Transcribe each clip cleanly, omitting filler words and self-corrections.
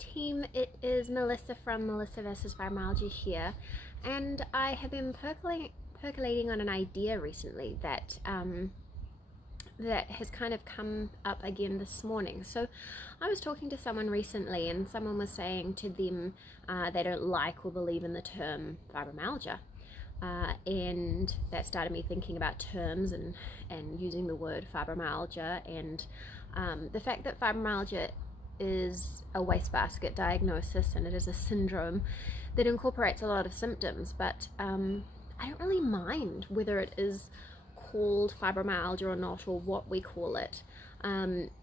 team, it is Melissa from Melissa vs. Fibromyalgia here, and I have been percolating on an idea recently that that has kind of come up again this morning. So I was talking to someone recently, and someone was saying to them they don't like or believe in the term fibromyalgia. And that started me thinking about terms and using the word fibromyalgia, and the fact that fibromyalgia is a wastebasket diagnosis, and it is a syndrome that incorporates a lot of symptoms, but I don't really mind whether it is called fibromyalgia or not, or what we call it.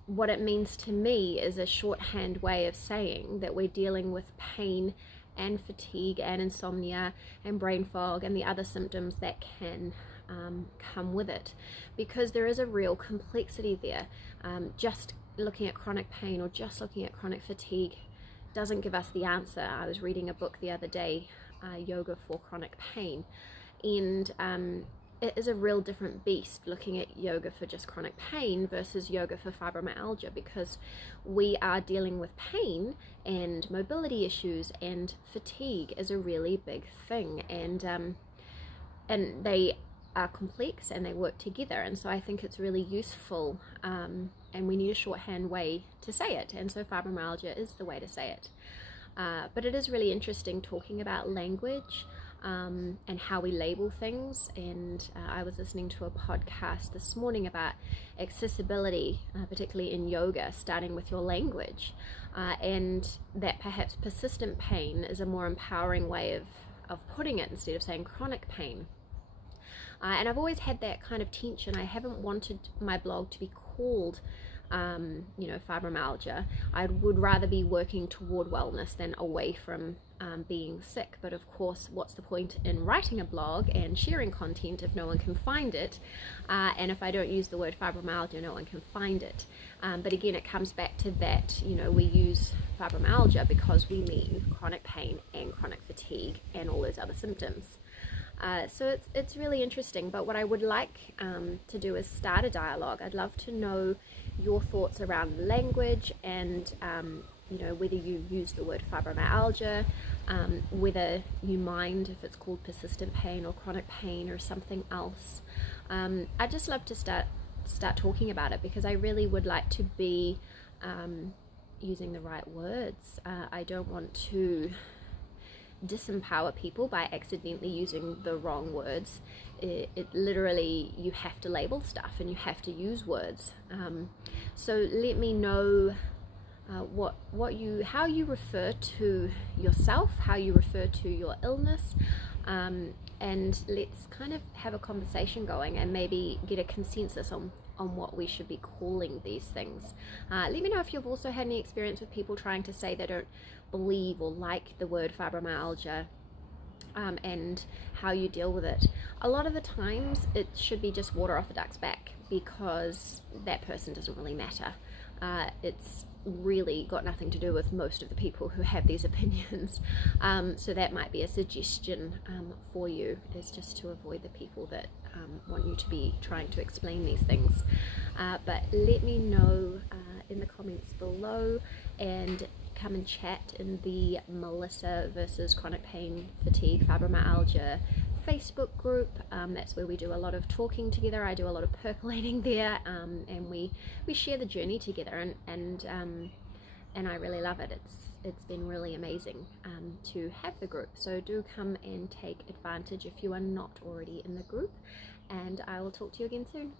What it means to me is a shorthand way of saying that we're dealing with pain and fatigue and insomnia and brain fog and the other symptoms that can come with it, because there is a real complexity there. Just looking at chronic pain or just looking at chronic fatigue doesn't give us the answer. I was reading a book the other day, Yoga for Chronic Pain, and it is a real different beast looking at yoga for just chronic pain versus yoga for fibromyalgia, because we are dealing with pain and mobility issues, and fatigue is a really big thing, and they are complex and they work together. And so I think it's really useful, and we need a shorthand way to say it, and so fibromyalgia is the way to say it. But it is really interesting talking about language and how we label things. And I was listening to a podcast this morning about accessibility, particularly in yoga, starting with your language, and that perhaps persistent pain is a more empowering way of putting it instead of saying chronic pain. And I've always had that kind of tension. I haven't wanted my blog to be called fibromyalgia. I would rather be working toward wellness than away from being sick. But of course, what's the point in writing a blog and sharing content if no one can find it? And if I don't use the word fibromyalgia, no one can find it. But again, it comes back to that, we use fibromyalgia because we mean chronic pain and chronic fatigue and all those other symptoms. So it's really interesting, but what I would like to do is start a dialogue. I'd love to know your thoughts around language, and whether you use the word fibromyalgia, whether you mind if it's called persistent pain or chronic pain or something else. I'd just love to start talking about it, because I really would like to be using the right words. I don't want to disempower people by accidentally using the wrong words. It literally, you have to label stuff and you have to use words. So let me know how you refer to yourself, how you refer to your illness, and let's kind of have a conversation going and maybe get a consensus on what we should be calling these things. Let me know if you've also had any experience with people trying to say they don't believe or like the word fibromyalgia, and how you deal with it. A lot of the times it should be just water off a duck's back, because that person doesn't really matter. It's really got nothing to do with most of the people who have these opinions. So that might be a suggestion for you, is just to avoid the people that want you to be trying to explain these things. But let me know in the comments below, and come and chat in the Melissa versus Chronic Pain, Fatigue, Fibromyalgia Facebook group. That's where we do a lot of talking together. I do a lot of percolating there, and we share the journey together, and I really love it. It's been really amazing to have the group. So do come and take advantage if you are not already in the group, and I will talk to you again soon.